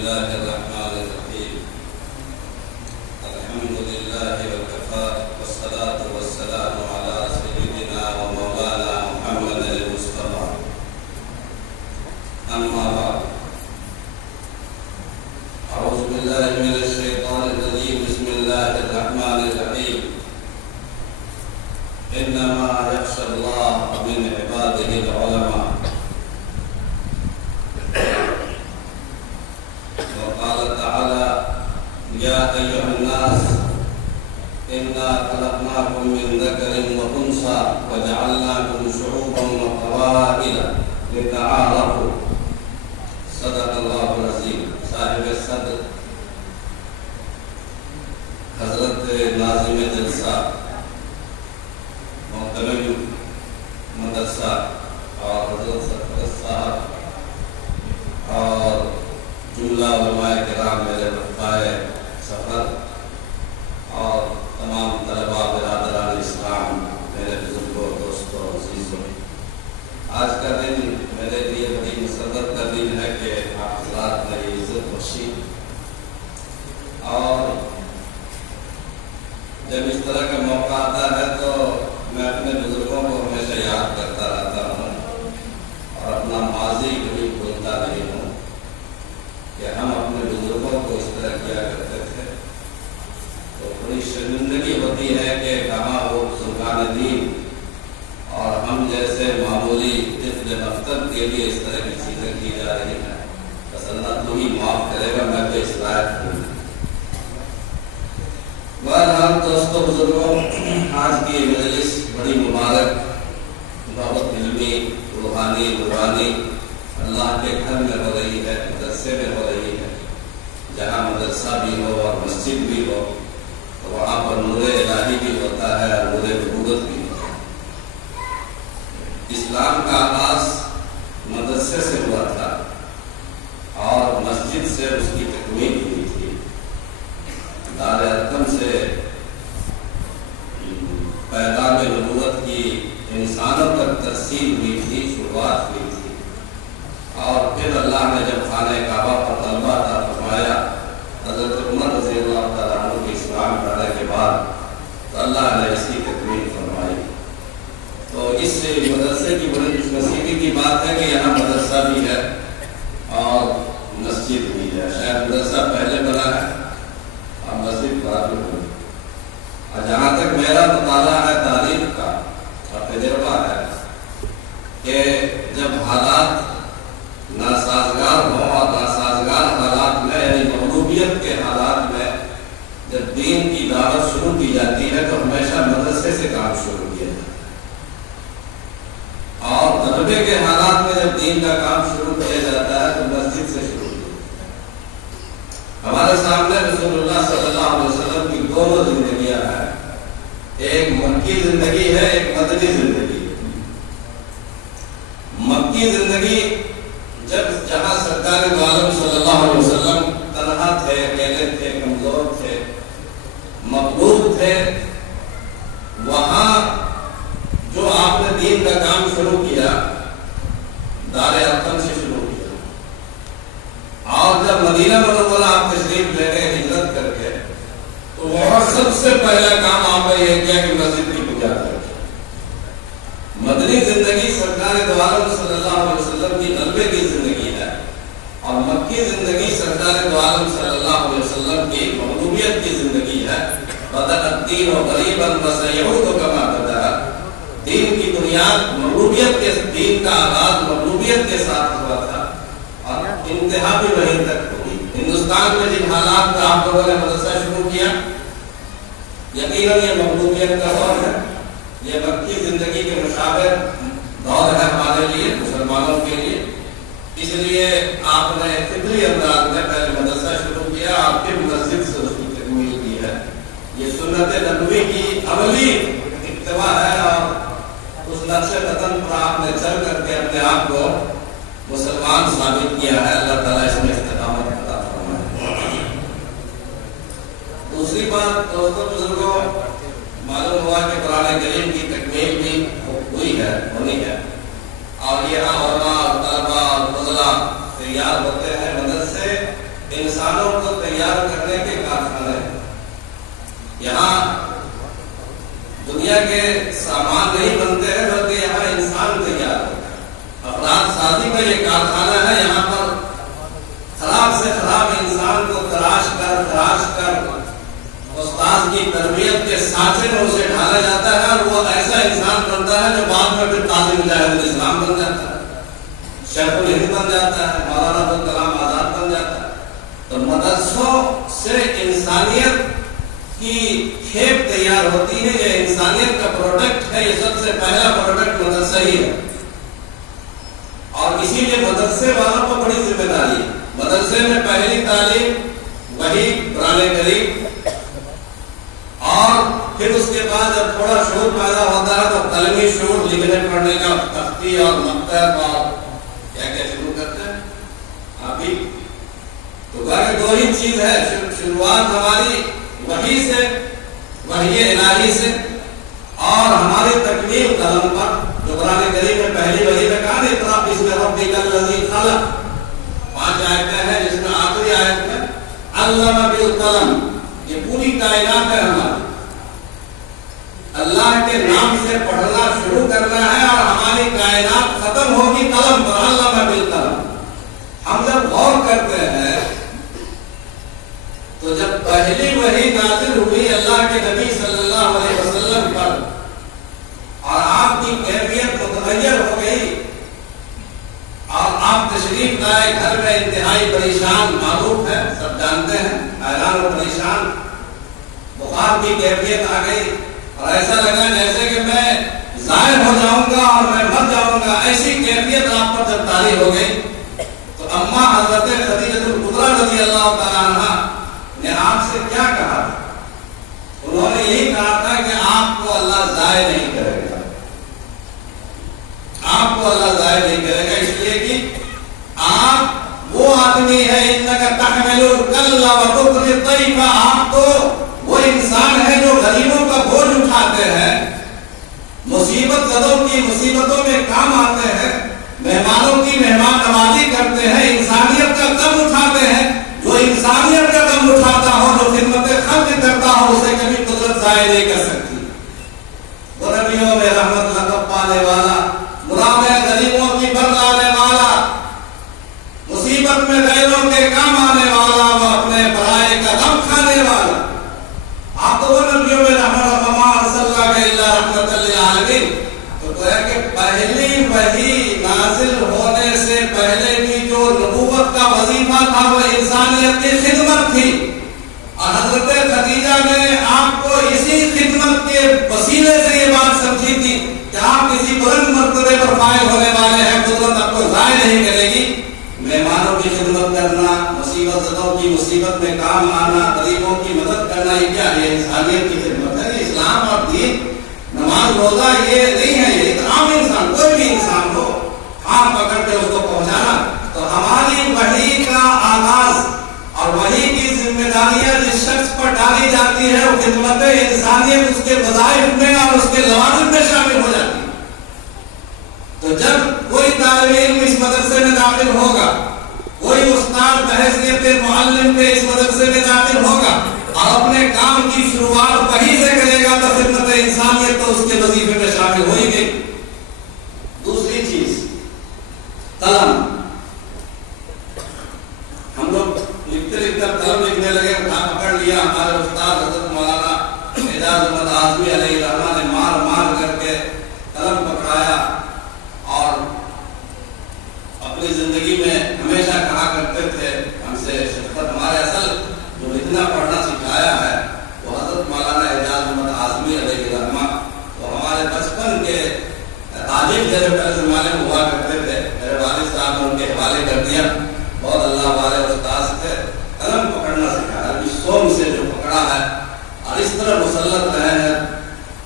الله الرحمن الرحيم الحمد لله وكفى والصلاة والسلام على سيدنا ومولانا محمد المصطفى أما بعد أعوذ بالله من الشيطان الرجيم بسم الله الرحمن الرحيم إنما يخشى الله من عباده العلماء وقال تعالى يا أيها الناس إنا خلقناكم من ذكر وأنثى وجعلناكم شعوبا وقبائل لتعارفوا صدق الله العظيم صاحب الصدر حضرت ناظم جلسہ محترم مدرسہ اور حضرت سرپرست صاحب اور جملہ علماء کرام میرے رفقائے سفر اور تمام طلباء برادران اسلام میرے بزرگوں دوستوں عزیزوں، آج کا دن میرے لیے بڑی مسرت کا دن ہے کہ آپ حضرات نے یہ عزت بخشی، اور جب اس طرح کا موقع آتا ہے تو میں اپنے بزرگوں کو ہمیشہ یاد کرتا رہتا ہوں اور اپنا ماضی کبھی بھولتا نہیں ہوں کہ ہم اپنے بزرگوں کو اس طرح کیا کرتے تھے۔ تو بڑی شرمندگی ہوتی ہے کہ کہاں وہ بزرگان دین اور ہم جیسے معمولی طفل مکتب کے لیے اس طرح کی چیزیں کی جا رہی ہیں۔ بس اللہ تو ہی معاف کرے گا، میں تو اس لائق ہوں۔ بہرحال دوستوں بزرگوں، آج کی مجلس بڑی مبارک، بہت علمی، روحانی، نورانی اللہ کے گھر میں ہو رہی ہے، مدرسے میں ہو رہی ہے۔ جہاں مدرسہ بھی ہو اور مسجد بھی ہو تو وہاں پر نور الہی بھی ہوتا ہے اور نور نبوت بھی ہوتا ہے۔ اسلام کا آغاز مدرسے سے ہوا تھا اور مسجد سے اس کی تکمیل ہوئی تھی۔ دار ارقم سے پیغام نبوت کی انسانوں تک ترسیل ہوئی تھی، شروعات ہوئی تھی، اور پھر اللہ نے جب خانہ کعبہ پر طلبہ عطا فرمایا، حضرت عمر رضی اللہ تعالیٰ عنہ کے اسلام لانے کے بعد تو اللہ نے اس کی تکمیل فرمائی۔ تو اس مدرسے کی بڑی خوش نصیبی کی بات ہے کہ یہاں مدرسہ بھی ہے اور مسجد بھی ہے۔ شاید مدرسہ پہلے بنا ہے اور مسجد بعد میں بنی۔ اور جہاں تک میرا مطالعہ ہے تاریخ کا اور تجربہ ہے کہ جب حالات ناسازگار ہوں اور ناسازگار حالات میں یعنی مغلوبیت کے حالات میں جب دین کی دعوت شروع کی جاتی ہے تو ہمیشہ مدرسے سے کام شروع کیا جاتا ہے، اور غلبے کے حالات میں جب دین کا کام شروع کیا جاتا ہے تو مسجد سے شروع کیا جاتا ہے۔ ہمارے سامنے رسول اللہ صلی اللہ علیہ وسلم کی دونوں زندگیاں ہیں، ایک مکی زندگی ہے، ایک مدنی زندگی ہے۔ مکی زندگی جہاں سرکار دو عالم صلی اللہ علیہ وسلم تنہا تھے، اکیلے تھے، کمزور تھے، مغلوب تھے، وہاں جو آپ نے دین کا کام شروع کیا دار ارقم سے شروع کیا، اور جب مدینہ منورہ آپ تشریف لے گئے ہجرت کر کے تو وہاں سب سے پہلا کام آپ نے یہ کیا کہ مسجد کی بنیاد رکھی۔ مدنی زندگی سرکار دو عالم صلی اللہ علیہ وسلم کی غلبے کی زندگی ہے، اور مکی زندگی سرکار دو عالم صلی اللہ علیہ وسلم کی مغلوبیت کی زندگی ہے۔ بدأ الدین غریبا وسیعود کما بدأ، دین کی بنیاد مغلوبیت کے، دین کا آغاز مغلوبیت کے ساتھ ہوا تھا اور انتہا بھی وہیں تک ہوگی۔ ہندوستان میں جن حالات میں آپ لوگوں نے مدرسہ شروع کیا، یقیناً یہ مغلوبیت کا دور ہے، یہ مکی زندگی کے مشابہ دور ہے ہمارے لیے، مسلمانوں کے لیے۔ اس لیے آپ نے فطری انداز میں پہلے مدرسہ شروع کیا اور پھر مسجد سے اس کی تکمیل کی ہے۔ یہ سنت نبوی کی عملی اتباع ہے، اور اس نقش قدم پر آپ نے چل کر کے اپنے آپ کو مسلمان ثابت کیا ہے۔ اللہ تعالیٰ اس میں استقامت عطا فرمائے۔ دوسری بات دوستوں بزرگوں، معلوم ہوا کہ قرآن کریم کی تکمیل بھی ہوئی ہے، ہونی ہے، اور یہ علماء اور طلباء اور فضلاء تیار ہوتے ہیں مدرسے ڈھانچے میں اسے ڈھالا جاتا ہے اور وہ ایسا انسان بنتا ہے جو بعد میں پھر قاضی مجاہد الاسلام بن جاتا ہے، شیخ الہند بن جاتا ہے، مولانا ابوالکلام آزاد بن جاتا ہے۔ تو مدرسوں سے انسانیت کی کھیپ تیار ہوتی ہے، یہ انسانیت کا پروڈکٹ ہے، یہ سب سے پہلا پروڈکٹ مدرسہ ہی ہے، اور اسی لیے مدرسے والوں کو بڑی ذمہ داری ہے۔ مدرسے میں پہلی تعلیم وہی قرآن کریم، اور پھر اس کے بعد جب تھوڑا شعور پیدا ہوتا ہے تو قلمی شعور، لکھنے پڑھنے کا، تختی اور مکتب اور کیا کیا شروع کرتے ہیں ابھی تو گھر دو ہی چیز ہے، شروعات ہماری وحی سے، وحی الہی سے، اور ہماری تکمیل قلم پر، جو قرآن کریم میں پہلی وحی میں کہا نا اقرأ باسم ربک الذی خلق، 5 آیتیں ہیں جس میں آخری آیت میں علم بالقلم، یہ پوری کائنات ہے ہماری، اللہ کے نام سے پڑھنا شروع کرنا ہے اور ہماری کائنات ختم ہوگی قلم پر، علم بالقلم۔ ہم جب غور کرتے ہیں تو جب پہلی وحی نازل ہوئی اللہ کے نبی صلی اللہ علیہ وسلم پر اور آپ کی کیفیت متغیر ہو گئی اور آپ تشریف لائے گھر میں، انتہائی پریشان، معروف ہے سب جانتے ہیں، حیران و پریشان، بخار کی کیفیت آ گئی اور ایسا لگا جیسے کہ میں ظاہر ہو جاؤں گا اور میں مر جاؤں گا، ایسی کیفیت آپ پر جب طاری ہو گئی تو اماں حضرت خدیجہ الکبریٰ رضی اللہ تعالیٰ عنہا نے آپ سے کیا کہا تھا؟ انہوں نے یہی کہا تھا کہ آپ کو اللہ ضائع نہیں کرے گا، آپ کو اللہ ضائع نہیں کرے گا، اس لیے کہ آپ وہ آدمی ہے انک تحمل الکل وتقری الضیف، آپ تو وہ انسان ہے جو غریبوں کا بوجھ اٹھاتے ہیں، مصیبت زدوں کی مصیبتوں میں کام آتے ہیں، مہمانوں کی مہمان نوازی کرتے ہیں، انسانیت کا غم اٹھاتے ہیں۔ جو انسانیت کا غم اٹھاتا ہو، جو خدمت خلق کرتا ہو، اسے کبھی قدرت ضائع نہیں کر سکتی۔ وہ نبیوں میں رحمت لقب پانے والا، مراد غریبوں کی بر لانے والا، مصیبت میں غیروں کے کام آنے والا، وہ اپنے برائے کا غم کھانے والا، آپ تو وہ نبیوں میں رحمت وما ارسلناک الا رحمۃ للعالمین۔ تو گویا کہ پہلی وحی نازل ہونے سے پہلے بھی جو نبوت کا وظیفہ تھا وہ انسانیت کی خدمت تھی، اور حضرت خدیجہ نے آپ کو اسی خدمت کے وسیلے سے یہ بات سمجھی تھی کہ آپ کسی بلند مرتبے پر فائز ہونے والے ہیں، قدرت آپ کو ضائع نہیں کرے گی۔ مہمانوں کی خدمت کرنا، مصیبت زدوں کی مصیبت میں کام آنا، غریبوں کی مدد کرنا، یہ کیا ہے؟ انسانیت کی خدمت ہے۔ اسلام اور دین، نماز روزہ یہ نہیں ہے، یہ ایک عام انسان، کوئی بھی انسان ہو، ہاتھ پکڑ کے اس کو پہنچانا۔ تو ہماری وحی کا آغاز اور وحی کی ذمہ داریاں جس شخص پر ڈالی جاتی ہے وہ خدمت انسانیت اس کے وظائف میں اور اس کے لوازم میں شامل ہو جاتی ہے۔ تو جب کوئی طالب علم اس مدرسے میں داخل ہوگا، کوئی استاد بحیثیت معلم کے اس مدرسے میں داخل ہوگا اور اپنے کام کی شروعات وحی سے کرے گا تو خدمت انسانیت تو اس کے وظیفے میں شامل ہو ہی گئی۔ دوسری چیز قلم، ہم لوگ لکھتے لکھتے قلم لکھنے لگے، اٹھا پکڑ لیا، ہمارے استاد حضرت مولانا اعجاز احمد اعظمی علیہ الرحمہ نے مار مار کر کے قلم پکڑایا، اور اپنی زندگی میں ہمیشہ کہا کرتے تھے ہم سے شفقت، ہمارے اصل جو لکھنا پڑھنا سکھایا ہے وہ حضرت مولانا اعجاز احمد اعظمی علیہ الرحمہ، وہ ہمارے بچپن کے تعلیم جیسے پہلے زمانے میں ہوا کرتے تھے، میرے والد صاحب نے ان کے حوالے کر دیا، بہت اللہ والے استاد تھے، قلم پکڑنا سکھایا، سوم سے جو پکڑا ہے اور اس طرح مسلط رہے ہیں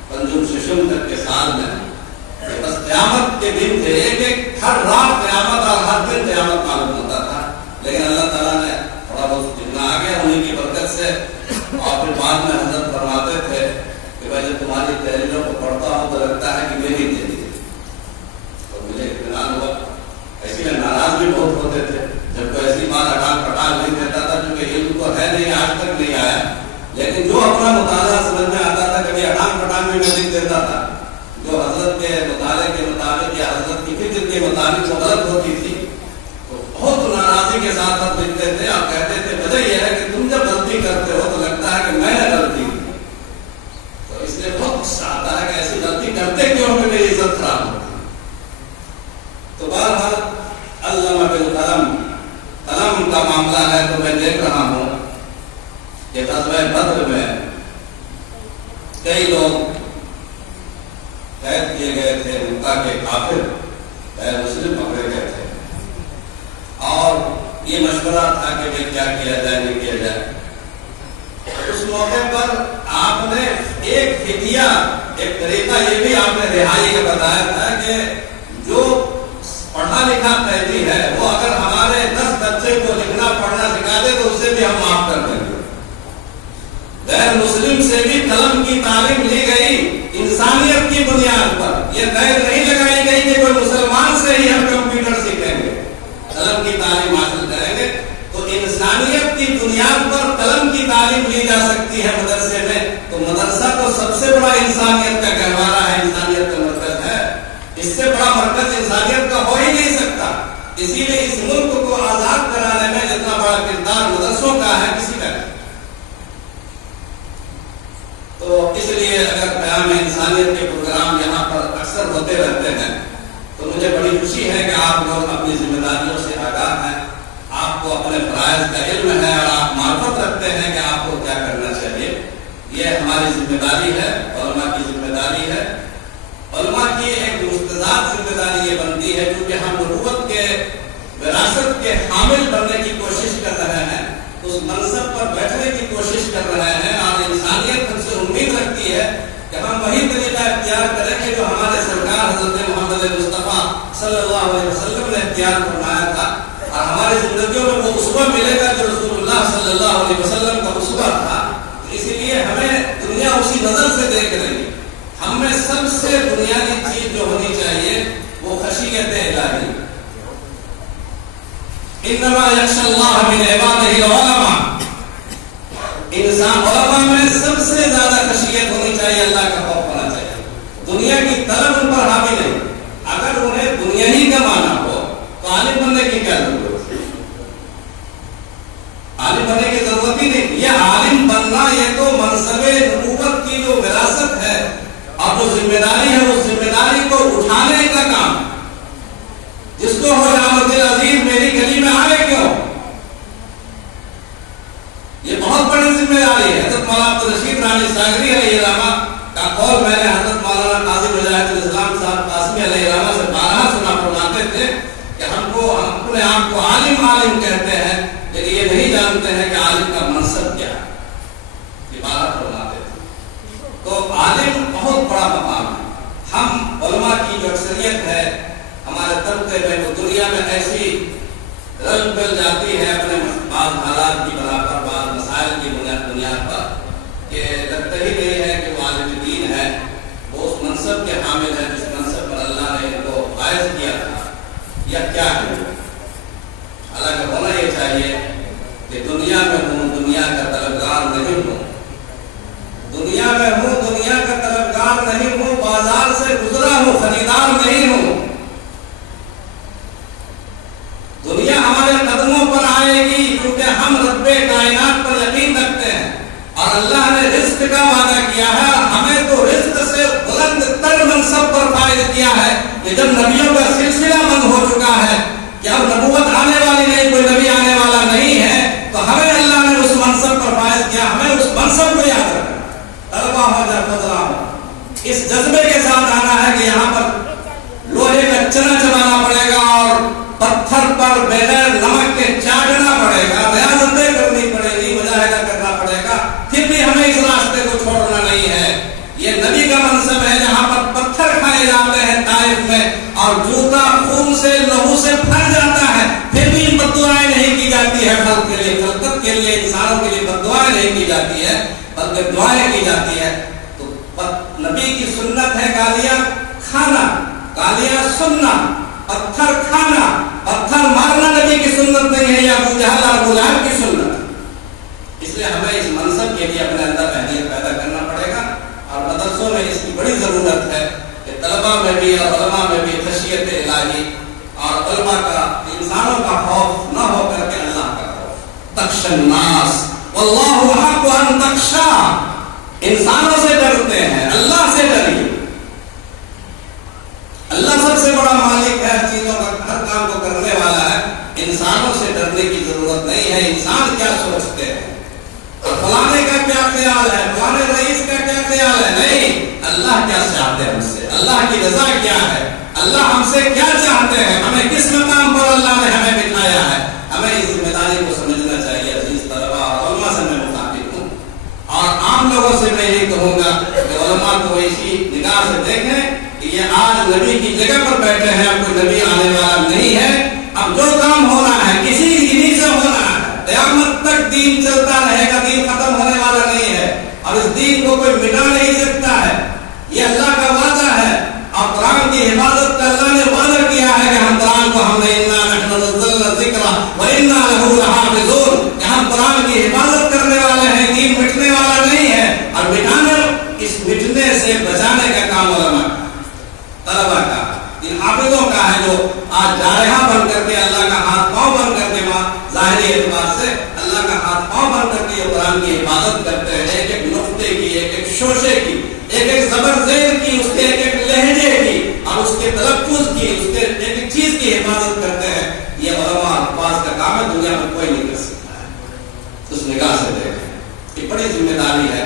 پنجم ششم تک کے سال میں، بس قیامت کے دن تھے، ایک ہر رات قیامت اور ہر دن قیامت معلوم ہوتا تھا، لیکن اللہ تعالیٰ نے تھوڑا بہت جتنا آ گیا انہیں کی برکت سے، اور پھر بعد میں حضرت فرماتے تھے کہ بھائی جب تمہاری تحریروں کو پڑھتا ہوں تو لگتا ہے کہ میری تحریر، تو مجھے اطمینان ہوا، ایسی میں ناراض بھی بہت ہوتے تھے جب کوئی ایسی بات اٹال پٹال نہیں دیتا تھا، کیونکہ علم تو ہے نہیں، آج تک نہیں آیا، لیکن جو اپنا مطالعہ سمجھ میں آتا تھا کبھی اٹال پٹال بھی میں لکھ دیتا تھا، جو حضرت کے مطالعے کے مطابق یا حضرت کی فکر کے مطابق وہ غلط ہوتی تھی تو بہت ناراضی کے ساتھ ہم لکھتے تھے اور کہتے تھے وجہ یہ ہے کہ تم جب غلطی کرتے ہو تو لگتا ہے کہ میں نے غلطی کی، تو اس معاملہ ہے تو میں دیکھ رہا ہوں کہ غزوہ بدر میں کئی لوگ قید کیے گئے تھے، مکہ کے کافر غیر مسلم پکڑے گئے تھے، اور یہ مشورہ تھا کہ بھائی کیا کیا جائے نہیں کیا جائے۔ اس موقع پر آپ نے ایک فدیہ، ایک طریقہ یہ بھی آپ نے رہائی کا بتایا تھا کہ جو پڑھا لکھا قیدی ہے وہ اگر ہمارے 10 بچے کو لکھنا پڑھنا سکھا دے تو اسے بھی ہم معاف کر دیں گے۔ غیر مسلم سے بھی قلم کی تعلیم لی گئی انسانیت کی بنیاد پر، یہ قید نہیں لگائی گئی کہ کوئی مسلمان سے ہی ہم کمپیوٹر سیکھیں گے، قلم کی تعلیم حاصل کریں گے۔ تو انسانیت کی بنیاد پر قلم کی تعلیم لی جا سکتی ہے مدرسے میں، تو مدرسہ تو سب سے بڑا انسانیت کا گہوارہ ہے، انسانیت کا مرکز ہے، اس سے بڑا مرکز انسانیت کا ہو ہی نہیں سکتا۔ اسی لیے اس ملک کو آزاد کرانے میں جتنا بڑا کردار مدرسوں کا ہے، کسی کا نہیں۔ تو اس لیے اگر قیام انسانیت کے پروگرام یہاں پر اکثر ہوتے رہتے ہیں تو مجھے بڑی خوشی ہے کہ آپ لوگ اپنی ذمہ داریوں سے آگاہ ہیں، آپ کو اپنے فرائض کا علم ہے اور آپ معرفت رکھتے ہیں کہ آپ کو کیا کرنا چاہیے۔ یہ ہماری ذمہ داری ہے، علماء کی ذمہ داری ہے۔ علماء کی ایک مستضاد ذمہ داری یہ بنتی ہے کیونکہ ہم نبوت کے وراثت کے حامل بننے کی کوشش کر رہے ہیں، اس منصب پر بیٹھنے کی کوشش کر رہے ہیں، اور انسانیت ہم سے امید رکھتی ہے کہ ہم وہی طریقہ اختیار کریں کہ جو ہمارے سرکار حضرت محمد مصطفیٰ صلی اللہ علیہ وسلم نے اختیار فرمایا تھا، اور ہماری زندگیوں میں وہ اسوہ ملے گا جو رسول اللہ صلی اللہ علیہ وسلم کا اسوہ تھا۔ اسی لیے ہمیں دنیا اسی نظر سے دیکھ رہی ہے۔ ہم میں سب سے بنیادی چیز جو ہونی چاہیے وہ خشیت الہی۔ انما یخشی اللہ من عبادہ العلماء، انسان علماء میں سب سے زیادہ خشیت ہونی چاہیے، اللہ کا خوف ہونا چاہیے۔ دنیا کی طلب ان پر حاوی نہیں۔ اگر انہیں دنیا ہی کا مانا ہو تو عالم بننے کی کیا ضرورت ہے؟ عالم بننے کی ضرورت ہی نہیں۔ یہ عالم بننا یہ تو منصب نبوت کی جو وراثت ہے اور جو ذمہ داری ہے، اس ذمہ داری کو اٹھانے کا کام، جس کو ہو یا مجھے عزیز میری گلی میں آئے کیوں، یہ بہت بڑی ذمہ داری ہے۔ حضرت مولانا عبدالرشید رانی ساغری علیہ الرحمہ کا قول میں نے حضرت مولانا قاضی مجاہد الاسلام صاحب قاسمی علیہ الرحمہ سے بارہا سنا، فرماتے تھے کہ ہم اپنے آپ کو عالم عالم کہتے ہیں لیکن یہ نہیں جانتے ہیں کہ عالم کا منصب کیا ہے، یہ بارہا فرماتے تھے۔ تو عالم بہت بڑا مقام ہے۔ ہم علماء کی جو اکثریت ہے ہمارے طبقے میں، وہ دنیا میں ایسی رل مل جاتی ہے اپنے بعض حالات کی بنا پر، بعض مسائل کی بنیاد پر، کہ لگتا ہی نہیں ہے کہ وہ عالم دین ہے، وہ اس منصب کے حامل ہے جس منصب پر اللہ نے ان کو فائز کیا تھا، یا کیا ہے۔ حالانکہ ہونا یہ چاہیے کہ دنیا میں ہوں، دنیا کا طلبگار نہیں ہوں، دنیا میں ہوں، دنیا کا طلبگار نہیں ہوں، بازار سے گزرا ہوں، خریدار نہیں ہوں۔ دنیا ہمارے قدموں پر آئے گی کیونکہ ہم رب کائنات پر یقین رکھتے ہیں، اور اللہ نے رزق کا وعدہ کیا ہے، اور ہمیں تو رزق سے بلند تر منصب پر فائز کیا ہے کہ جب نبیوں کا سلسلہ بند ہو چکا ہے کہ اب نبوت آنے والی نہیں، کوئی نبی آنے والا نہیں ہے، تو ہمیں اللہ نے اس منصب پر فائز کیا، ہمیں اس منصب کو یاد رکھنا، طلبہ ہو یا خزرہ ہو، اس جذبے کے ساتھ آنا ہے کہ یہاں پر لوہے کا چنا چبانا پڑے گا اور پتھر پر بغیر نمک کے چاٹنا پڑے گا، ریاضتیں کرنی پڑے گی، مجاہدہ کرنا پڑے گا، پھر بھی ہمیں اس راستے کو چھوڑنا نہیں ہے۔ یہ نبی کا منصب ہے جہاں پر پتھر کھائے جاتے ہیں طائف میں، اور جوتا خون سے لہو سے بھر جاتا ہے، پھر بھی بد دعائیں نہیں کی جاتی ہے خلق کے لیے، خلقت کے لیے، انسانوں کے لیے بد دعائیں نہیں کی جاتی ہے بلکہ دعائیں کی جاتی ہے۔ تو نبی کی سنت ہے گالیاں کھانا، گالیاں سننا، پتھر کھانا، پتھر مارنا نبی کی سنت نہیں ہے، یا ابو جہل اور ابو لہب کی سنت۔ اس لیے ہمیں اس منصب کے لیے اپنے اندر اہلیت پیدا کرنا پڑے گا، اور مدرسوں میں اس کی بڑی ضرورت ہے کہ طلباء میں بھی اور علماء میں بھی خشیت الہی اور علماء کا، انسانوں کا خوف نہ ہو کر کے اللہ کا خوف۔ تخشى الناس واللہ احق ان تخشى، انسانوں سے ڈرتے ہیں، اللہ سے ڈریے۔ اللہ سب سے بڑا مالک ہے، ہر چیزوں کا، ہر کام کو کرنے والا ہے، انسانوں سے ڈرنے کی ضرورت نہیں نہیں ہے انسان کیا سوچتے ہیں، فلانے کا کیا خیال ہے، فلانے رئیس کا کیا خیال ہے. نہیں، اللہ کیا چاہتے ہیں ہم سے، اللہ کی رضا کیا ہے، اللہ ہم سے کیا چاہتے ہیں، ہمیں کس مقام پر اللہ نے ہمیں بٹھایا ہے. ہمیں اس ذمہ داری کو سمجھنا چاہیے. عزیز طلبہ اور علماء سے میں مخاطب ہوں اور عام لوگوں سے میں یہی کہوں گا کہ علماء کو اسی نگاہ سے دیکھیں کہ یہ آج نبی کی جگہ پر بیٹھے ہیں، اب کوئی نبی آنے والا نہیں ہے. اب جو کام ہونا ہے کسی انہی سے ہونا ہے. قیامت تک دین چلتا رہے گا، دین ختم ہونے والا نہیں ہے اور اس دین کو کوئی مٹا نہیں سکتا ہے. یہ اللہ کا وعدہ ہے اور قرآن کی حفاظت کا اللہ نے وعدہ کیا ہے کہ ہم قرآن کو ہم نے ہم قرآن کی حفاظت کرنے والے ہیں. دین مٹنے والا نہیں ہے اور مٹانے، اس مٹنے سے بچانے کا کام علماء کا، طلبہ کا، ان عابدوں کا ہے جو آج جارحہ بن کر کے اللہ کا ہاتھ پاؤں بن کر کے ظاہری اعتبار سے اللہ کا ہاتھ پاؤں بن کر کے یہ قرآن کی حفاظت کرتے ہیں. ایک ایک نقطے کی، ایک ایک شوشے کی، ایک ایک زبر زیر کی، اس کے ایک ایک لہجے کی اور اس کے تلفظ کی، اس کے ایک ایک چیز کی حفاظت کرتے ہیں. یہ علماء الفاظ کا کام ہے، دنیا میں کوئی نہیں کر سکتا ہے. اس نگاہ سے دیکھیں، یہ بڑی ذمہ داری ہے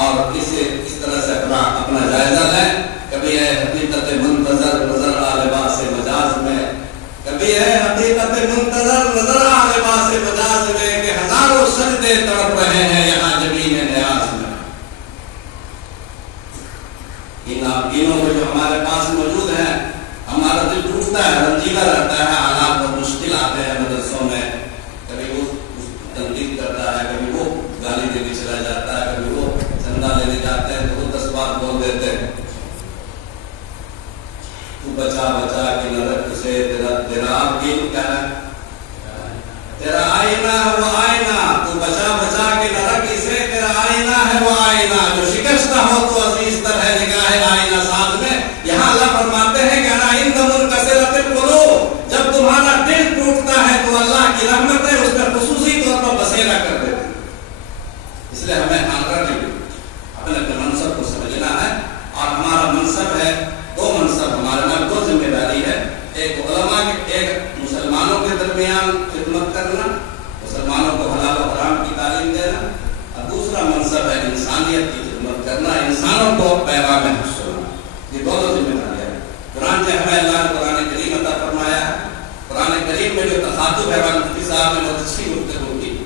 اور اسے اس طرح سے اپنا جائزہ لیں. کبھی ہے حقیقت منتظر نظر آ لباس مجاز میں، کبھی ہے حقیقت منتظر نظر آ لباس مجاز میں کہ ہزاروں سجدے تڑپ رہے ہیں یہاں زمین نیاز میں. ان دینوں میں جو ہمارے پاس موجود ہیں، ہمارا دل ٹوٹتا ہے، رنجیدہ رہتا ہے. حالات بہت مشکل آتے ہیں مدرسوں میں، کبھی وہ تنقید کرتا ہے، کبھی وہ گالی دے کے چلا جاتا ہے، کبھی وہ چندہ لینے جاتے ہیں تو وہ 10 بات بول دیتے ہیں. تو بچا بچا کے نہ رکھ سے تیرا آپ دین کیا ہے، تیرا آئینہ ہے وہ آئینہ. تو بچا بچا کے نہ رکھ سے تیرا آئینہ ہے وہ آئینہ. جو شکستہ ہو تو عزیز تر ہے نگاہ آئینہ ساز میں. یہاں اللہ فرماتے ہیں کہ انا عند منکسرۃ القلوب، جب تمہارا دل ٹوٹتا ہے تو اللہ کی رحمت ہے اس پر خصوصی طور پر بسیرا کر دیتی ہے. اس لیے ہمیں اپنے منصب کو سمجھنا ہے اور ہمارا منصب ہے دو منصب. ہمارے میں دو ذمہ داری ہے، ایک علماء کے، ایک مسلمانوں کے درمیان خدمت کرنا، مسلمانوں کو حلال و حرام کی تعلیم دینا، اور دوسرا منصب ہے انسانیت کی خدمت کرنا، انسانوں کو پیغام حق سنانا. یہ دونوں ذمہ داریاں ہیں. قرآن سے ہمیں اللہ نے قرآن کریم عطا فرمایا ہے. قرآن کریم میں جو تخاطب ہے مفتی صاحب نے بہت اچھی گفتگو کی.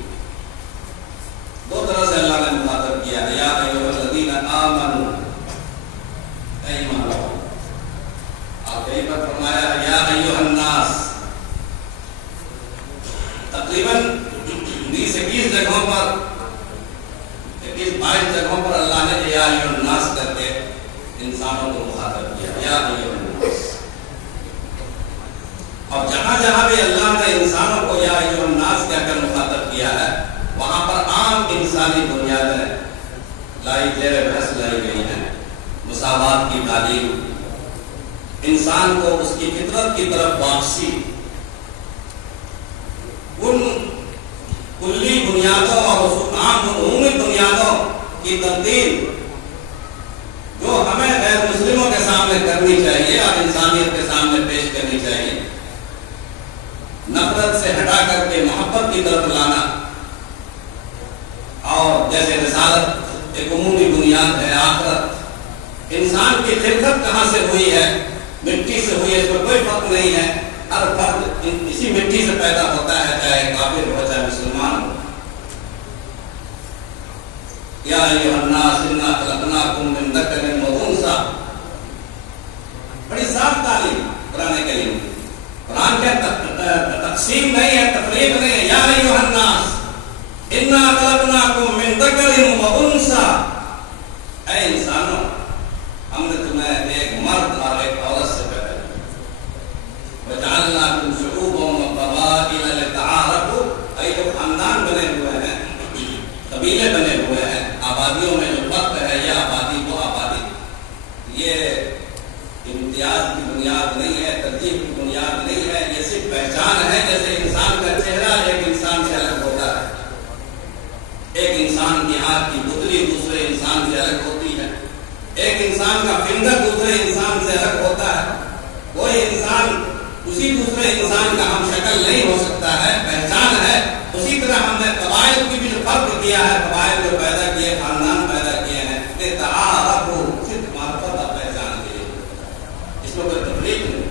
دو طرح سے اللہ نے مخاطب کیا ہے. یا ایھا الذین آمنوا، اے ایمان والو. آپ کہیں پر فرمایا ہے یا ایھا الناس. تقریباً 20-21 جگہوں پر، 21-22 جگہوں پر اللہ نے یا ایھا الناس کر کے انسانوں کو مخاطب کیا. یا ایھا الناس. اور جہاں جہاں بھی اللہ نے انسانوں کو یا ایھا الناس کہہ کر مخاطب کیا ہے، وہاں پر عام انسانی بنیادیں زیر بحث لائی گئی ہیں. مساوات کی تعلیم، انسان کو اس کی فطرت کی طرف واپسی، ان کلی بنیادوں اور عام عمومی بنیادوں کی تبدیل جو ہمیں غیر مسلموں کے سامنے کرنی چاہیے اور انسانیت کے سامنے پیش کرنی چاہیے. نفرت سے ہٹا کر کے محبت کی طرف لانا. اور جیسے رسالت ایک عمومی بنیاد ہے، آخرت. انسان کی خلقت کہاں سے ہوئی ہے؟ مٹی سے ہوئی ہے، اس میں کوئی فرق نہیں ہے. ہر فرد اسی مٹی سے پیدا ہوتا ہے، چاہے کافر ہو چاہے مسلمان ہو. یا ایھا الناس انا خلقناکم من ذکر و انثی. بڑی صاف تعلیم قرآن کریم. قرآن کا تقسیم نہیں ہے، تفریق نہیں ہے. یا ایھا الناس انا خلقناکم من ذکر و انثی. اے انسانوں، ہم نے تمہیں ایک مرد اور ایک عورت سے پیدا کیا. وجعلناکم شعوبا وقبائل لتعارفوا. اے جو خاندان بنے ہوئے ہیں، قبیلے بنے ہوئے ہیں، آبادیوں میں جو فرق ہے، یہ آبادی وہ آبادی، یہ امتیاز کی بنیاد نہیں ہے، ترجیح کی بنیاد نہیں ہے. یہ صرف پہچان ہے. جیسے انسان کا چہرہ ایک انسان سے الگ ہوتا ہے، ایک انسان کی آنکھ کی پتلی دوسرے انسان سے الگ ہوتی ہے، قبائل کی بھی جو فرق کیا ہے، قبائل جو پیدا کیے، خاندان پیدا کیے ہیں، لِتَعَارَفُوا، صرف معرفت اور پہچان کے لیے، اس میں کوئی تفریق نہیں۔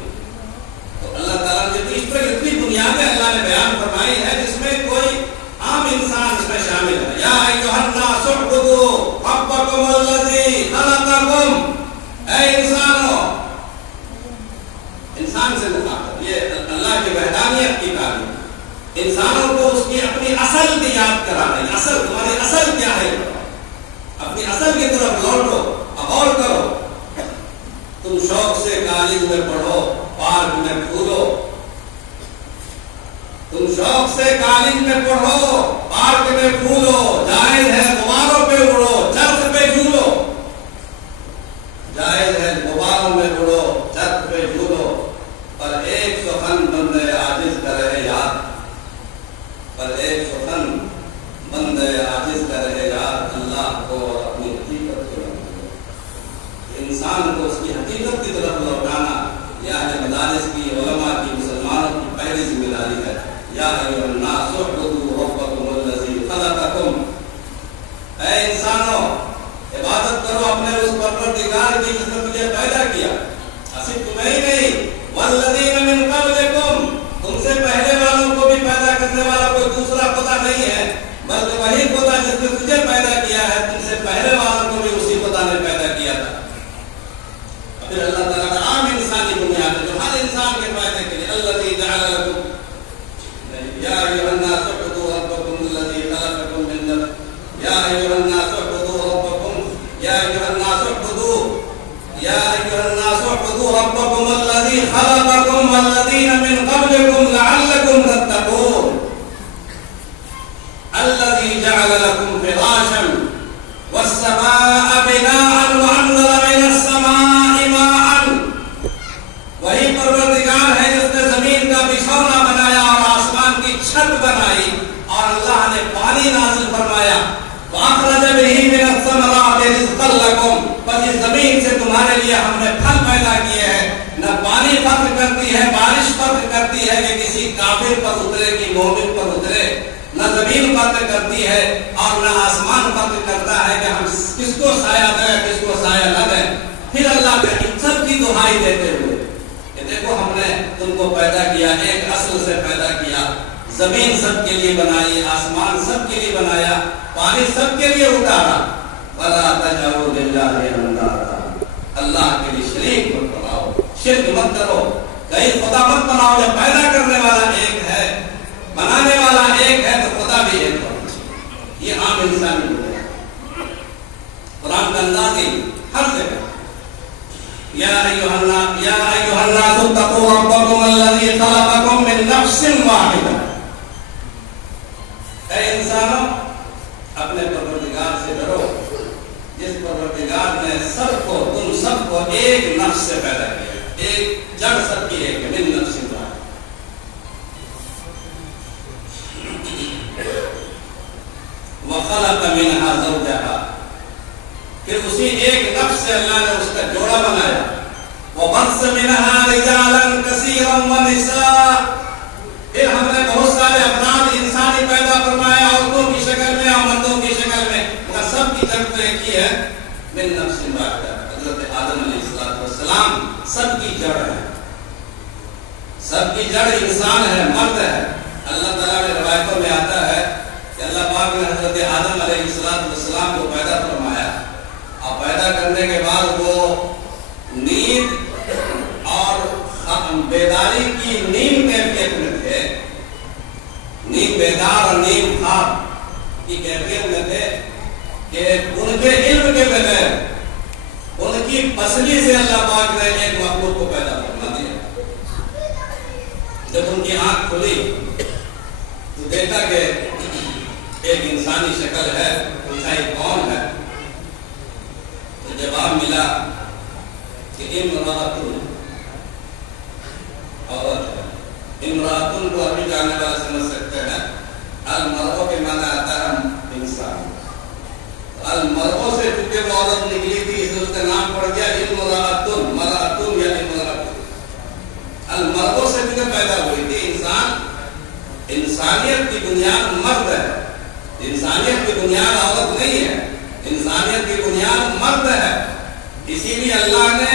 تو اللہ تعالیٰ نے اس پر اتنی بنیادیں اللہ نے بیان فرمائی ہے جس میں کوئی عام انسان اس میں شامل ہے۔ یا ایھا الناس اعبدوا ربکم الذی خلقکم، اے انسانوں، انسان سے مخاطب، یہ اللہ کی وحدانیت کی تعلیم، انسانوں کو اس کی اپنی اصل کی یاد کرا رہی ہے۔ اصل، تمہاری اصل کیا ہے؟ اپنی اصل کی طرف لوٹو، غور کرو۔ تم شوق سے کالج میں پڑھو، پارک میں پھولو، تم شوق سے کالج میں پڑھو، پارک میں پھولو، جائز ہے غباروں پہ اڑو، چرخ پہ جھولو، جائز ہے غباروں میں اڑو، چرخ پہ جھولو، پر ایک سخن بندے عاجز کا رہے یاد، پر ایک سخن بندے عاجز کا رہے یاد، اللہ کو اور اپنی حقیقت کو لوٹانا۔ انسان کو اس کی حقیقت کی طرف لوٹانا یہ اہل مدارس کی، علماء کی، مسلمانوں کی پہلی ذمہ داری ہے۔ یا ایھا الناس اعبدوا ربکم الذی خلقکم، اے انسانوں، عبادت کرو اپنے اس پروردگار کی جس نے تجھے پیدا کیا، صرف تمہیں ہی نہیں، والذین من قبلکم، تم سے پہلے والوں کو بھی پیدا کرنے والا کوئی دوسرا خدا نہیں ہے بلکہ وہی خدا جس نے تجھے پیدا کیا ہے، تم سے پہلے والوں کو بھی اسی خدا نے پیدا کیا تھا۔ پھر اللہ تعالیٰ نے عام انسانی بنیاد جو ہر انسان کے فائدے کے لیے، الذی جعل لکم یا ایھا الناس اعبدوا ربکم الذی خلقکم من نفس، یا ایھا الناس اعبدوا ربکم، یا ایھا الناس اعبدوا، یا ایھا الناس اعبدوا ربکم الذی خلقکم والذین من قبلکم لعلکم تتقون، الذی جعل لکم فراشا والسماء بناء وانزل من السماء ماء، وہی پروردگار ہے جس نے زمین کا بچھونا بنایا اور آسمان کی چھت بنائی، اور اللہ نے پانی نازل فرمایا، وَأَخْرَجَ بِهِ مِنَ الثَّمَرَاتِ رِزْقًا لَكُمْ، بس اس زمین سے تمہارے لیے ہم نے پھل پیدا کیے ہیں۔ نہ پانی فرق کرتی ہے، بارش فرق کرتی ہے کہ کسی کافر پر اترے کہ مومن پر اترے، نہ زمین فرق کرتی ہے اور نہ آسمان فرق کرتا ہے کہ ہم کس کو سایہ دیں کس کو سایہ نہ دیں۔ پھر اللہ کے ان سب کی دہائی دیتے ہوئے کہ دیکھو ہم نے تم کو پیدا کیا، ایک اصل سے پیدا کیا، زمین سب کے لیے بنائی، آسمان سب کے لیے بنایا، پانی سب کے لیے اتارا، وَلَا تَجْعَلُوا لِلَّهِ أَنْدَادًا، اللہ کے لیے شریک مت بناؤ، شرک مت کرو، کہیں خدا مت بناؤ۔ جب پیدا کرنے والا ایک ہے، بنانے والا ایک ہے، تو خدا بھی ایک ہونا چاہیے۔ یہ عام انسانی ہوتا ہے، قرآن کا انداز ہی ہر جگہ۔ یا ایھا الناس اتقوا ربکم الذی خلقکم من نفس واحدہ، اے انسانوں اپنے پروردگار سے ڈرو جس پروردگار نے سب کو، تم سب کو ایک نفس سے پیدا کیا، ایک جڑ سب کی ایک، من نفس واحدہ۔ وَخَلَقَ مِنْهَا زَوْجَهَا، پھر اسی ایک نفس سے اللہ نے اس کا جوڑا بنایا، وَبَثَّ مِنْهَا رِجَالًا كَثِيرًا وَنِسَاءً، پھر ہم نے بہت سارے افراد انسانی پیدا فرمایا، عورتوں کی شکل میں اور مردوں کی شکل میں، مگر سب کی جڑ تو ایک ہی ہے، من نفس واحدہ۔ حضرت آدم علیہ السلام سب کی جڑ ہے، سب کی جڑ انسان ہے، مرد ہے۔ اللہ تعالیٰ نے روایتوں میں آتا ہے کہ اللہ پاک نے حضرت آدم علیہ السلام کو پیدا فرمایا، اور پیدا کرنے کے بعد وہ نیند اور بیداری کی نیند کیفیت میں تھے، نیند بیدار اور نیند خواب کی کیفیت میں تھے کہ ان کے علم کے بغیر ان کی پسلی سے اللہ پاک نے ایک مخلوق کو پیدا فرما دیا۔ جب ان کی آنکھ کھلی تو دیکھا کہ ایک انسانی شکل ہے، پوچھا یہ کون ہے؟ تو جواب ملا کہ امرأۃ، عورت ہے۔ امرأۃ کو ابھی جانے والا سمجھ سکتے ہیں، المرء کے معنی آتا ہے انسان، المرء سے چونکہ وہ عورت نکلی تھی اس لیے اس کا نام پڑ گیا امرأۃ، مرأۃ یا امرأۃ۔ المرء سے چونکہ پیدا ہوئی تھی، انسان انسانیت کی بنیاد مرد ہے، انسانیت کی بنیاد عورت نہیں ہے، انسانیت کی بنیاد مرد ہے۔ اسی لیے اللہ نے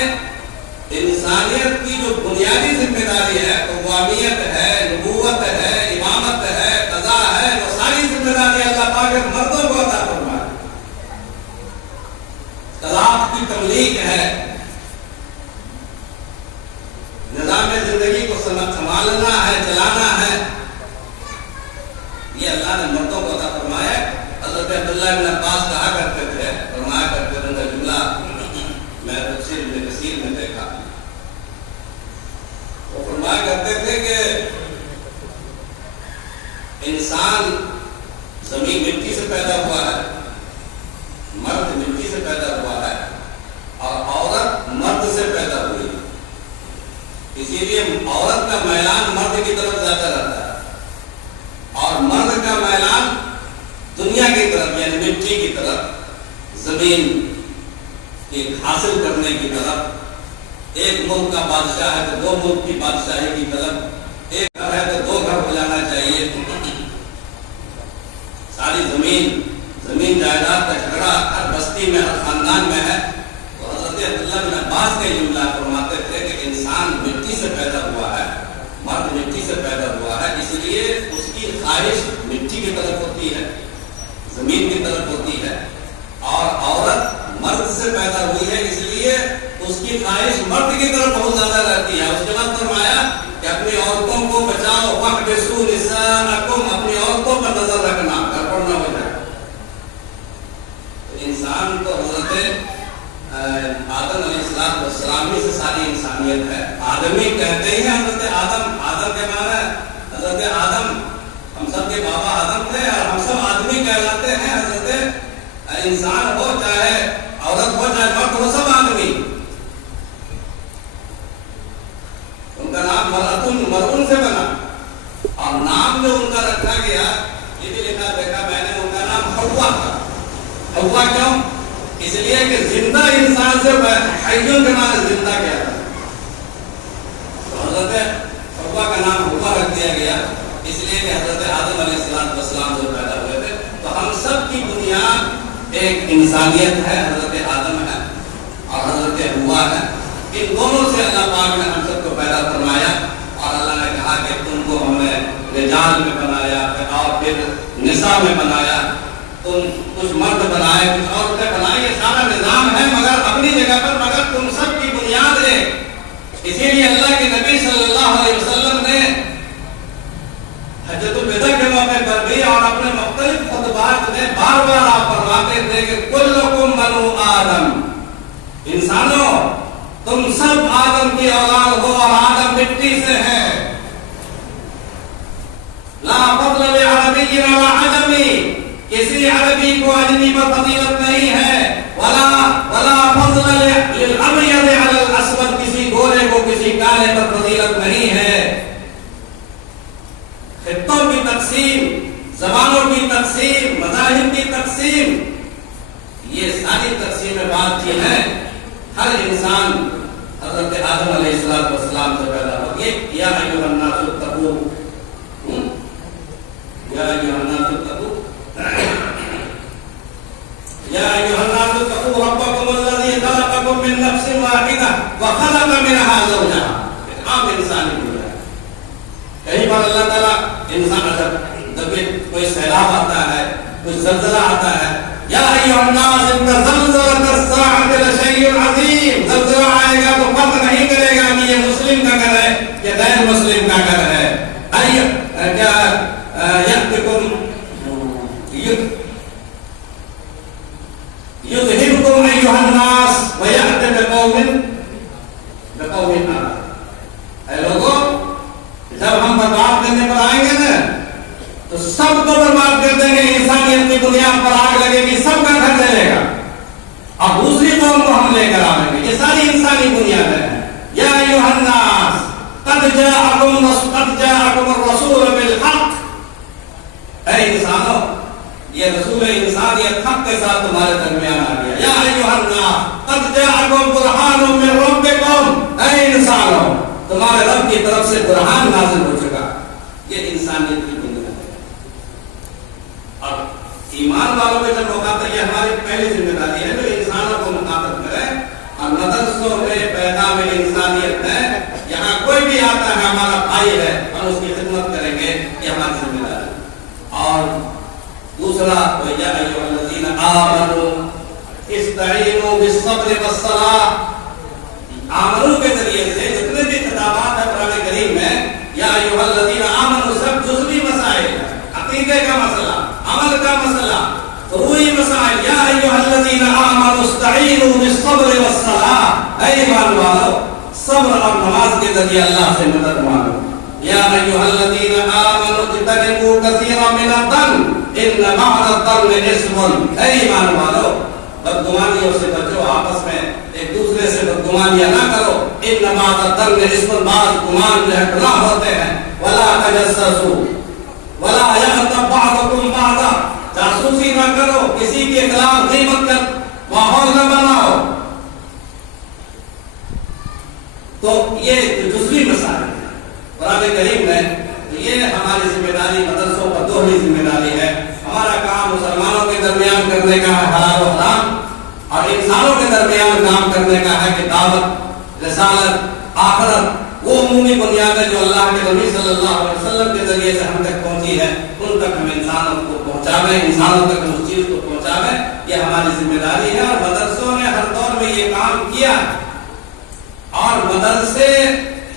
انسانیت کی جو بنیادی ذمہ داری ہے، قوامیت ہے، نبوت ہے، امامت ہے، قضا ہے، وہ ساری ذمہ داری اللہ پاک نے مردوں کو عطا فرمائی۔ طلاق کی تملیک ہے، نظام زندگی کو سنبھالنا ہے، چلانا ہے، یہ اللہ نے مردوں کو عطا فرمایا۔ حضرت عبداللہ بن عباس کہا کرتے تھے، فرمایا کرتے تھے، ان کا جملہ میں تفسیر ابن کثیر میں دیکھا، وہ فرمایا کرتے تھے کہ انسان زمین مٹی سے پیدا ہوا ہے، مرد مٹی سے پیدا ہوا ہے، اور عورت مرد سے پیدا ہوئی ہے۔ اسی لیے عورت کا میلان مرد کی طرف زیادہ رہتا ہے، اور مرد کا میلان دنیا کی طرف، یعنی مٹی کی طرف، زمین کی حاصل کرنے کی طرف۔ ایک ملک کا بادشاہ ہے تو دو ملک کی بادشاہی کی طرف، ایک گھر ہے تو دو گھر ہو جانا چاہیے۔ ساری زمین جائیداد کا جھگڑا ہر بستی میں، ہر خاندان میں ہے۔ تو حضرت عبداللہ بن عباس کے جملہ فرماتے تھے کہ انسان مٹی سے پیدا ہوا ہے، مرد مٹی سے پیدا ہوا ہے، اس لیے اس کی خواہش مٹی کی طرف ہوتی ہے، زمین کی طرف ہوتی ہے، اور عورت مرد سے پیدا ہوئی ہے، اس لیے اس کی خواہش مرد کی طرف بہت زیادہ رہتی ہے۔ اس کے بعد فرمایا کہ اپنی عورتوں کو بچاؤ، وَاحْبِسُوا نِسَاءَكُمْ، اپنی عورتوں پر نظر رکھنا، گڑبڑ نہ ہو جائے۔ انسان تو حضرت آدم علیہ السلام سے ساری انسانیت ہے۔ آدمی کہتے ہی ہیں حضرت آدم کے معنی حضرت آدم، ہم سب کے بابا آدم تھے، اور ہم سب آدمی کہلاتے ہیں۔ حضرت انسان ہو چاہے عورت ہو چاہے مرد ہو، سب آدمی۔ ان کا نام مرعون سے بنا، اور نام جو ان کا رکھا گیا، یہ بھی لکھا دیکھا میں نے، ان کا نام حوا تھا۔ حوا کیوں؟ اس لیے کہ زندہ انسان سے حیون کے معنی زندہ کیا تھا، تو حضرت حوا کا نام حوا رکھ دیا گیا، اس لیے کہ حضرت آدم علیہ السلام جو پیدا ہوئے تھے۔ تو ہم سب کی بنیاد ایک انسانیت ہے، حضرت آدم ہے اور حضرت حوا ہے۔ ان دونوں سے اللہ پاک نے ہم سب کو پیدا فرمایا، اور اللہ نے کہا کہ تم کو ہم نے رجال میں بنایا اور پھر نساء میں بنایا، تم کچھ مرد بنائے کچھ عورتیں بنائے، یہ سارا نظام ہے مگر اپنی جگہ پر، مگر تم سب کی بنیاد ہے۔ اسی لیے اللہ کے نبی صلی اللہ علیہ وسلم نے حجۃ الوداع کے موقع پر بھی اور اپنے مختلف خطبات میں بار بار آپ فرماتے تھے کہ کلکم بنو آدم، انسانوں تم سب آدم کی اولاد ہو، اور آدم مٹی سے ہے۔ لا فضل لعربی ولا عجمی، کسی عربی کو اجمی پر فضیلت نہیں ہے، ولا فضل للابیض علی الاسود، کسی گورے کو کسی کالے پر فضیلت نہیں ہے۔ خطوں کی تقسیم، زبانوں کی تقسیم، مذاہب کی تقسیم، یہ ساری تقسیمیں بات کی ہیں۔ ہر انسان حضرت آدم علیہ السلام سے پیدا ہو۔ یہ یا ایھا الناس اتقوا، یا ایھا الناس اتقوا، یا ایھا الناس اتقوا ربکم الذی خلقکم من نفس واحدہ وخلق منها زوجها، عام انسانی بنیاد۔ کئی بار اللہ تعالیٰ انسان جب کوئی سیلاب آتا ہے، کوئی زلزلہ آتا ہے، یا ایھا الناس ان زلزلۃ الساعۃ لشیء عظیم، زلزلہ آئے گا تو فرق نہیں کرے گا کہ یہ مسلم کا گھر ہے یا غیر مسلم کا گھر ہے۔ کیا یأتکم یذہبکم ایھا الناس ویأتی بقوم آخر۔ اے لوگوں، جب ہم برباد کرنے پر آئیں گے نا تو سب کو برباد کر دیں گے، انسانیت کی بنیاد پر آگ لگے گی، سب کا گھر جلے گا، اور دوسری قوم کو ہم لے کر آئیں گے۔ یہ ساری انسانی بنیاد ہے۔ یا ایھا الناس قد جاءکم الرسول بالحق، اے انسانوں، یہ رسول انسانیت حق کے ساتھ تمہارے درمیان آ گیا۔ یا ایھا الناس قد جاءکم برہان من ربکم، اے انسانوں، تمہارے رب کی طرف سے برہان نازل ہو چکا۔ یہ انسانیت کی بنیاد ہے۔ اب ایمان والوں کے جب مخاطب، یہ ہماری پہلی ذمہ داری ہے جو انسانوں کو مخاطب کرے، اور مدرسوں میں پیغام انسانیت ہے، یہاں کوئی بھی آتا ہے ہمارا بھائی ہے، ہم اس کی خدمت کریں گے، یہ ہماری ذمہ داری ہے۔ اور دوسرا یا ایھا الذین آمنوا استعینوا بالصبر والصلاۃ، آمنو کے ذریعے سے جتنے بھی خطابات ہیں قرآن کریم میں، یا ایھا الذین آمنوا سب جزوی مسائل، عقیدے کا مسئلہ، عمل کا مسئلہ، فروعی مسائل، یا ایھا الذین آمنوا استعینوا بالصبر والصلاۃ، اے ایمان والو صبر اور نماز کے ذریعے اللہ سے مدد مانگو۔ یا ایھا الذین آمنوا اجتنبوا کثیرا من الظن ان بعض الظن اثم، اے ایمان والو بدگمانیوں سے بچو، آپس میں ایک دوسرے سے بدگمانیاں نہ کرو، ان بعض الظن اثم، بعض گمان جو ہے گناہ ہوتے ہیں، ولا تجسسوا ولا یغتب بعضکم بعضا، جاسوسی نہ کرو، کسی کے خلاف غیبت کا ماحول نہ بناؤ۔ تو یہ جزوی مسائل ہیں قرآن کریم میں، یہ ہماری ذمہ داری، مدرسوں پر دوہری ذمہ داری ہے۔ ہمارا کام مسلمانوں کے درمیان کرنے کا ہے حلال و حرام، اور انسانوں کے درمیان کام کرنے کا ہے کہ دعوت، رسالت، آخرت، وہ عمومی بنیادیں جو اللہ کے نبی صلی اللہ علیہ وسلم کے ذریعے سے ہم تک پہنچی ہے، ان تک ہم انسانوں کو پہنچاویں، انسانوں تک ہم اس چیز کو پہنچاویں، یہ ہماری ذمہ داری ہے۔ اور مدرسوں نے ہر دور میں یہ کام کیا ہے، اور مدرسے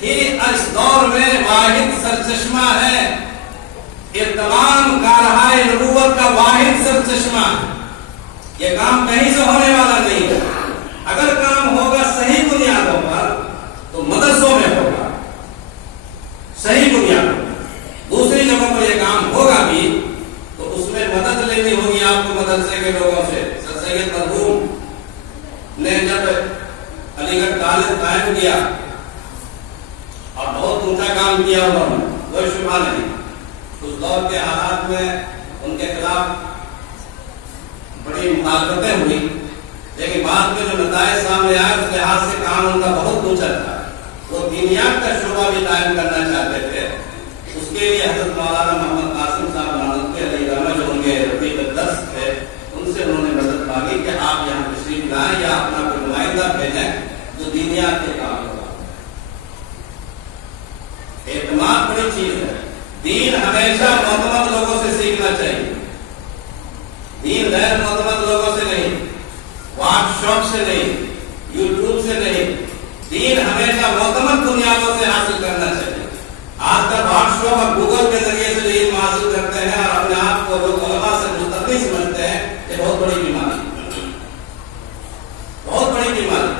ہی اس دور میں واحد سرچشمہ ہے، یہ تمام کارہائے نبوت کا واحد سرچشمہ ہے۔ یہ کام کہیں سے ہونے والا نہیں ہے۔ اگر کام ہوگا صحیح بنیادوں پر تو مدرسوں میں ہوگا، صحیح بنیادوں پر۔ دوسری جگہوں پر یہ کام ہوگا بھی تو اس میں مدد لینی ہوگی آپ کو مدرسے کے لوگوں سے۔ سر سید مرحوم نے جب علی گڑھ کالج قائم کیا اور بہت اونچا کام کیا انہوں نے، کوئی شبہ نہیں، اس دور کے حالات میں ان کے خلاف بڑی مخالفتیں ہوئی، لیکن بعد میں جو نتائج سامنے آئے اس لحاظ سے کام ان کا بہت اونچا تھا۔ وہ دینیات کا شعبہ بھی قائم کرنا چاہتے تھے، اس کے لیے حضرت مولانا محمد قاسم صاحب نانوتوی علیہ رحمہ جو ان کے رفیق الدرس تھے، ان سے انہوں نے مدد مانگی کہ آپ یہاں تشریف لائیں یا اپنا کوئی نمائندہ بھیجیں جو دینیات کے کام ہوگا۔ اعتماد بڑی چیز ہے، دین ہمیشہ معتمد لوگوں سے سیکھنا چاہیے، دین غیر معتمد لوگوں سے نہیں، واٹس شاپ سے نہیں، یوٹیوب سے نہیں، دین ہمیشہ معتمد بنیادوں سے حاصل کرنا چاہیے۔ آج کل واٹس شاپ اور گوگل کے ذریعے سے علم حاصل کرتے ہیں اور اپنے آپ کو لوگ علماء سے مستقل سمجھتے ہیں، یہ بہت بڑی بیماری ہے، بہت بڑی بیماری۔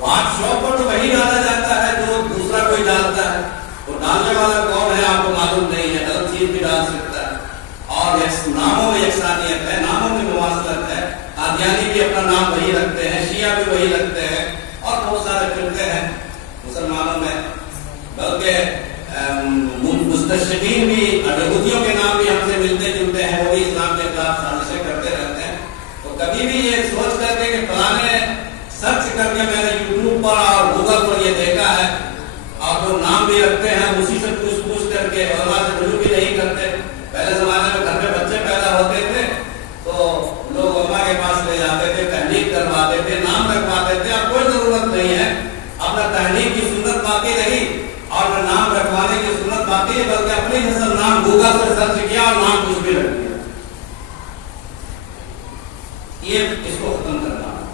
واٹس شاپ پر تو وہی ڈالا جاتا ہے جو دوسرا کوئی ڈالتا ہے، وہ ڈالنے والا کون ہے آپ کو معلوم نہیں ہے، غلط چیز بھی ڈال سکتا ہے۔ اور ناموں میں یکسانیت ہے، ناموں میں مماثلت ہے، قادیانی بھی اپنا نام وہی رکھتے ہیں، شیعہ بھی وہی رکھتے ہیں، اور بہت سارے فرقے ہیں مسلمانوں میں، بلکہ مستشرقین بھی، یہودیوں کے نام بھی ہم سے ملتے جلتے ہیں، وہ بھی اسلام کے خلاف سازشیں کرتے رہتے ہیں۔ تو کبھی بھی یہ سوچ کر کے کہ فلانے سرچ کر کے میں نے یوٹیوب پر اور گوگل پر یہ دیکھا ہے، اور جو نام بھی رکھتے ہیں اسی سے پوچھ کر کے علماء سے رجوع بھی نہیں کرتے۔ پہلے زمانے میں گھر میں بچے پیدا ہوتے تھے تو لوگ علماء کے پاس لے جاتے تھے، تحریک کرواتے تھے، نام رکھواتے تھے۔ اب کوئی ضرورت نہیں ہے، اب نہ تحریک کی سنت باقی رہی اور نہ نام رکھوانے کی سنت باقی ہے، بلکہ اپنی حسن نام گوگل سے سرچ کیا اور نام کچھ بھی رکھ دیا۔ یہ اس کو ختم کرنا ہوگا۔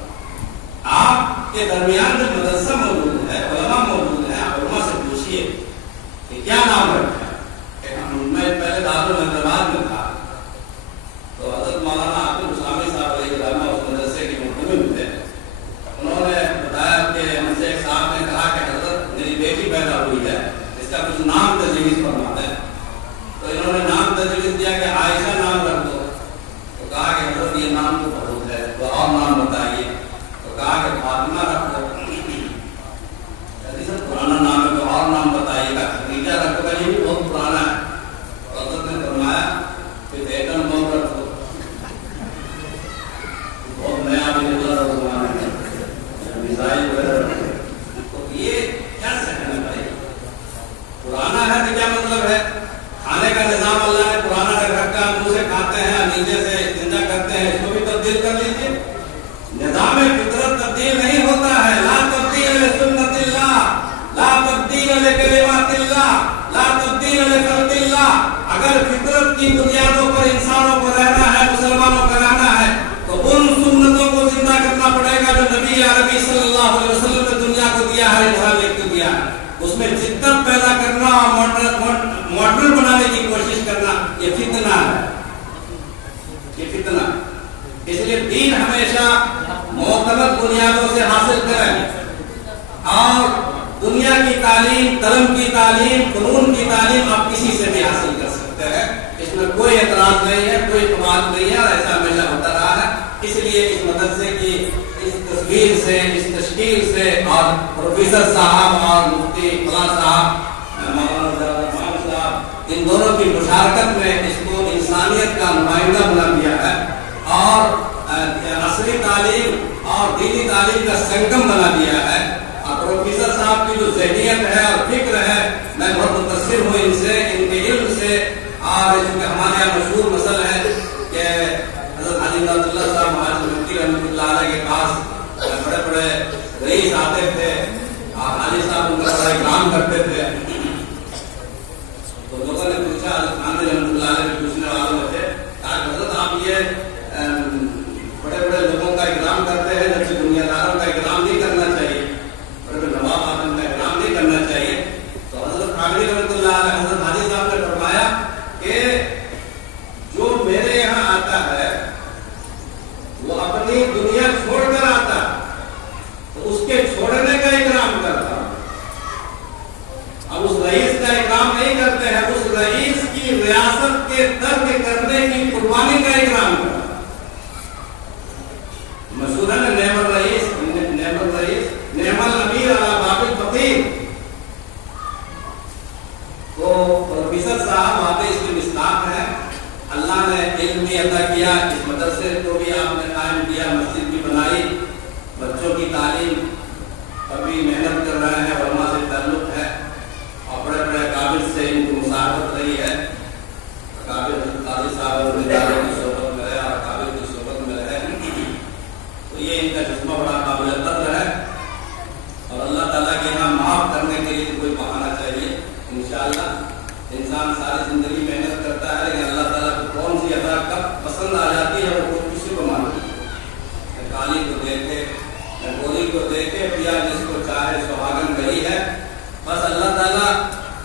آپ کے درمیان جو مدرسہ موجود ہے، علماء موجود ہیں، آپ علماء سے پوچھیے کہ کیا نام رکھا ہے۔ میں پہلے دارالحیدرآباد میں تھا تو حضرت مولانا عاقب اسلامی صاحب علیہ رحمہ اس مدرسے کے مہتمم تھے، انہوں نے بتایا کہ ہم سے ایک صاحب نے کہا کہ حضرت میری بیٹی پیدا ہوئی ہے، اس کا کچھ نام تجویز فرما دیں۔ تو انہوں نے نام تجویز دیا کہ عائشہ نام رکھ دو۔ تو کہا کہ حضرت یہ نام تو بہت ہے، تو اور نام بتائیے۔ تو کہا کہ فاطمہ رکھ دو۔ پرانا نام ہے تو اور نام بتائیے گا، خدیجہ رکھ دو، یہ بھی بہت پرانا ہے۔ حضرت نے فرمایا کہ بیگم بہت رکھو، بہت نیا بھی گزرا زمانہ ہے، میزائل وغیرہ رکھو۔ تو یہ کیا سکھانا بھائی؟ پرانا ہے تو کیا مطلب ہے؟ کھانے کا نظام اللہ نے پرانا رکھ رکھا، منہ سے کھاتے ہیں، نیچے سے لسنت اللہ لا تبدیل لکلمات اللہ لا تبدیل لخلق اللہ. اگر فطرت کی بنیادوں پر انسانوں کو رہنا ہے، مسلمانوں کا رہنا ہے، تو ان سنتوں کو زندہ کرنا پڑے گا جو نبی عربی صلی اللہ علیہ وسلم نے دنیا کو دیا ہے، انسان لکھ کے دیا ہے. اس میں جدت پیدا کرنا اور ماڈل بنانے کی کوشش کرنا یہ فتنہ ہے، یہ فتنہ. اس لیے دین ہمیشہ معتمد بنیادوں سے حاصل کریں، اور دنیا کی تعلیم، قلم کی تعلیم، فنون کی تعلیم آپ کسی سے بھی حاصل کر سکتے ہیں. اس میں کوئی اعتراض نہیں ہے، کوئی اعتراض نہیں ہے، اور ایسا ہمیشہ ہوتا رہا ہے. اس لیے اس مدرسے کی اس تصویر سے، اس تشکیل سے، اور پروفیسر صاحب اور مفتی فلاں صاحب، مولانا صاحب، ان دونوں کی مشارکت میں اس کو انسانیت کا نمائندہ بنا دیا ہے، اور عصری تعلیم اور دینی تعلیم کا سنگم بنا دیا ہے. اور پروفیسر صاحب کی جو ذہنیت ہے اور فکر ہے، میں بہت متاثر ہوں ان سے، ان کے علم سے. اور ہمارے یہاں مشہور مسئلہ ہے کہ حضرت حاجی امداد اللہ صاحب مہاجر مفتی رحمۃ اللہ علیہ کے پاس بڑے بڑے رئیس آتے تھے، اور حاجی صاحب ان کا بڑا اکرام کرتے تھے. تو لوگوں نے پوچھا، حضرت حاجی رحمۃ اللہ علیہ کے پوچھنے والوں میں تھے، حضرت آپ یہ بڑے بڑے لوگوں کا اکرام کرتے ہیں، جبکہ دنیا داروں کا اکرام نہیں کرنا چاہیے، بڑے بڑے نواب آدم کا اکرام نہیں کرنا چاہیے. تو حضرت حاجی رحمۃ اللہ علیہ، حضرت حاجی صاحب نے فرمایا کہ جو میرے یہاں آتا ہے وہ اپنی دنیا چھوڑ کر آتا، تو اس کے چھوڑنے کا اکرام کرتا. اب اس رئیس کا اکرام نہیں کرتے ہیں، اس رئیس کی ریاست کے ترک کرنے کی قربانی کا اکرام کرتا. مشہور ہے نا، نعم الرئیس، نعم الرئیس، نعم الامیر علی باب الفقیر. تو پروفیسر صاحب وہاں پہ اس کی مصداق ہے. اللہ نے علم بھی عطا کیا، اس مدرسے کو بھی آپ نے قائم کیا، مسجد بھی بنائی، بچوں کی تعلیم پر بھی محنت کر رہے ہیں، علماء سے تعلق ہے، اور بڑے بڑے قابل سے ان کو مساعدت رہی ہے. قابل قاضی صاحب کی صحبت میں رہے اور قابل کی صحبت میں رہے، تو یہ ان کا جذبہ بڑا قابل قدر ہے. اور اللہ تعالیٰ کے یہاں معاف کرنے کے لیے کوئی بہانا چاہیے. انشاءاللہ انسان ساری زندگی محنت کرتا ہے، لیکن اللہ تعالیٰ کو کون سی ادا کب پسند آ جاتی ہے وہ کسی کو معلوم ہے. کالی کو دیکھے، گولی کو دیکھے، پیا جس کو چاہے سہاگن گئی ہے. بس اللہ تعالیٰ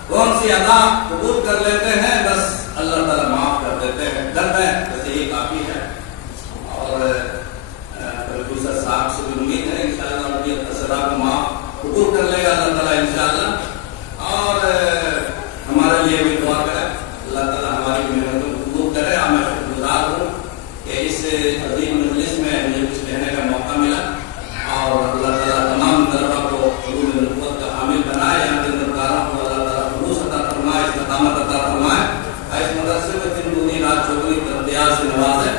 کون سی ادا قبول کر لیتے ہیں، بس اللہ تعالیٰ معاف کر دیتے ہیں. درد ہے بس یہی کافی ہے. اور پروفیسر صاحب سے بھی امید ہے انشاءاللہ ان کی اثرات کو معاف قبول کر لے گا اللہ تعالیٰ انشاءاللہ. اور ہمارے لیے بھی دعا کرے، اللہ تعالیٰ ہماری محنتوں کو قبول کرے. اور میں شکر گزار ہوں کہ اس عظیم مجلس میں مجھے کچھ کہنے کا موقع ملا، اور اللہ تعالیٰ تمام طلبہ کو علوم نبوت کا حامل بنائے. یہاں کے درداروں کو اللہ تعالیٰ خلوص عطا فرمائے، استقامت عطا فرمائے. اس مدرسے کو دن دنی رات چوگنی ترقیات سے نوازے،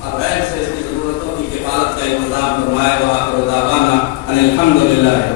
اور غیر سے اس کی ضرورتوں کی کفالت کا انتظام فرمائے. وآخر دعوانا ان الحمد للہ.